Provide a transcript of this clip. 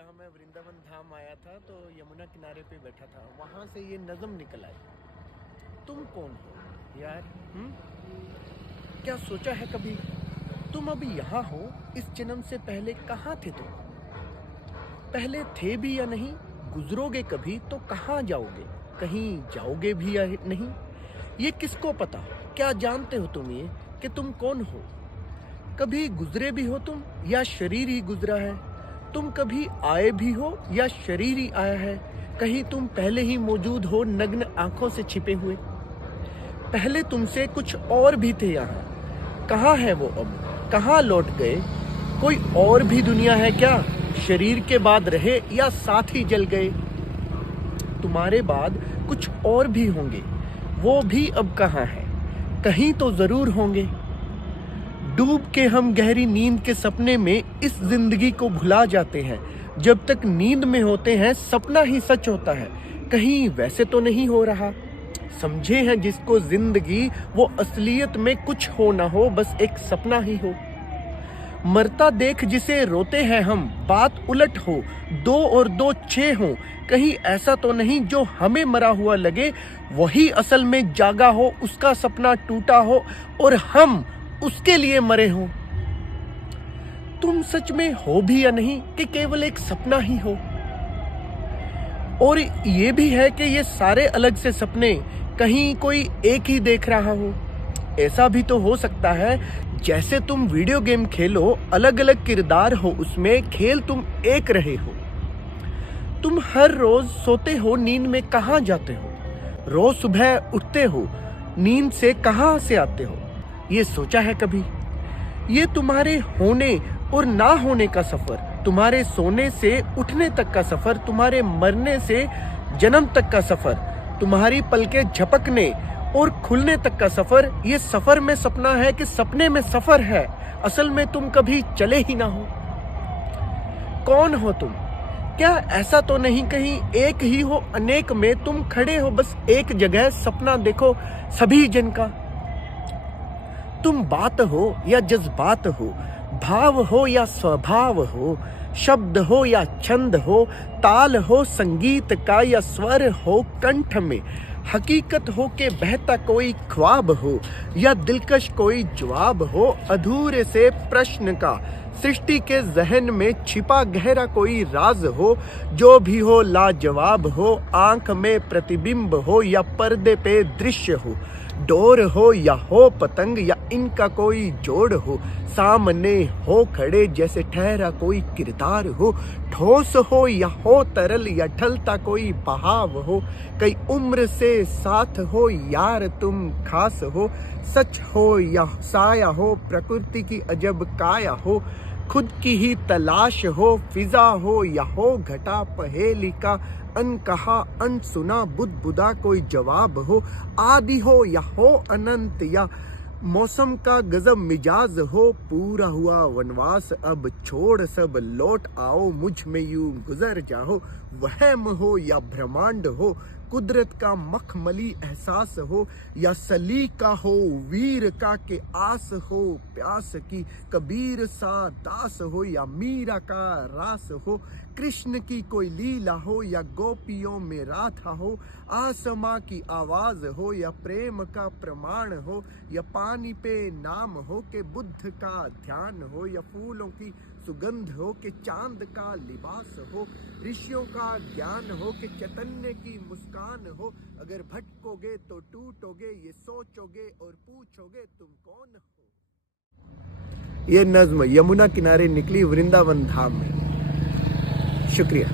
जहाँ मैं वृंदावन धाम आया था तो यमुना किनारे पे बैठा था, वहाँ से ये नज़म निकल आई। तुम कौन हो यार? क्या सोचा है कभी तुम अभी यहाँ हो? इस जन्म से पहले कहाँ थे तुम? पहले थे भी या नहीं? गुजरोगे कभी तो कहाँ जाओगे? कहीं जाओगे भी या नहीं? ये किसको पता? क्या जानते हो तुम ये कि तुम कौन हो? कभी गुजरे भी हो तुम या शरीर ही गुजरा है? तुम कभी आए भी हो या शरीर ही आया है? कहीं तुम पहले ही मौजूद हो नग्न आंखों से छिपे हुए? पहले तुमसे कुछ और भी थे यहाँ, कहाँ है वो अब? कहाँ लौट गए? कोई और भी दुनिया है क्या? शरीर के बाद रहे या साथ ही जल गए? तुम्हारे बाद कुछ और भी होंगे, वो भी अब कहाँ है? कहीं तो जरूर होंगे। डूब के हम गहरी नींद के सपने में इस जिंदगी को भुला जाते हैं। जब तक नींद में होते हैं सपना ही सच होता है। कहीं वैसे तो नहीं हो रहा? समझे हैं जिसको जिंदगी वो असलियत में कुछ हो ना हो, बस एक सपना ही हो। मरता देख जिसे रोते हैं हम, बात उलट हो, 2 और 2 6 हो। कहीं ऐसा तो नहीं जो हमें मरा हुआ लगे वही असल में जागा हो, उसका सपना टूटा हो और हम उसके लिए मरे हो। तुम सच में हो भी या नहीं कि केवल एक सपना ही हो? और ये भी है कि ये सारे अलग से सपने कहीं कोई एक ही देख रहा हो। ऐसा भी तो हो सकता है जैसे तुम वीडियो गेम खेलो, अलग अलग किरदार हो उसमें, खेल तुम एक रहे हो। तुम हर रोज सोते हो, नींद में कहाँ जाते हो? रोज सुबह उठते हो, नींद से कहाँ से आते हो? ये सोचा है कभी? ये तुम्हारे होने और ना होने का सफर, तुम्हारे सोने से उठने तक का सफर, तुम्हारे मरने से जन्म तक का सफर, तुम्हारी पलकें झपकने और खुलने तक का सफर। ये सफर में सपना है कि सपने में सफर है? असल में तुम कभी चले ही ना हो। कौन हो तुम? क्या ऐसा तो नहीं कहीं एक ही हो अनेक में? तुम खड़े हो बस एक जगह, सपना देखो सभी जन का। तुम बात हो या जज्बात हो, भाव हो या स्वभाव हो, शब्द हो या छंद हो, ताल हो संगीत का या स्वर हो कंठ में, हकीकत हो के बहता कोई ख्वाब हो या दिलकश कोई जवाब हो, अधूरे से प्रश्न का सृष्टि के जहन में छिपा गहरा कोई राज हो, जो भी हो लाजवाब हो, आंख में प्रतिबिंब हो या पर्दे पे दृश्य हो, डोर हो या हो पतंग या इनका कोई जोड़ हो, सामने हो खड़े जैसे ठहरा कोई किरदार हो, ठोस हो या हो तरल या ढलता कोई बहाव हो, कई उम्र से साथ हो यार तुम खास हो, सच हो या साया हो, प्रकृति की अजब काया हो, खुद की ही तलाश हो, फिजा हो या हो घटा, पहेली का अनकहा अनसुना बुदबुदा कोई जवाब हो, आदि हो या हो अनंत, या मौसम का गजब मिजाज हो, पूरा हुआ वनवास अब छोड़ सब लौट आओ, मुझ में यूं गुजर जाओ, वहम हो या ब्रह्मांड हो, कुदरत का मखमली एहसास हो या सलीका हो वीर का के आस हो, प्यास की कबीर सा दास हो या मीरा का रास हो, कृष्ण की कोई लीला हो या गोपियों में राधा हो, आसमां की आवाज हो या प्रेम का प्रमाण हो, या पानी पे नाम हो के बुद्ध का ध्यान हो, या फूलों की सुगंध हो कि चांद का लिबास हो, ऋषियों का ज्ञान हो कि चैतन्य की मुस्कान हो, अगर भटकोगे तो टूटोगे, ये सोचोगे और पूछोगे तुम कौन हो। ये नज्म यमुना किनारे निकली वृंदावन धाम में। शुक्रिया।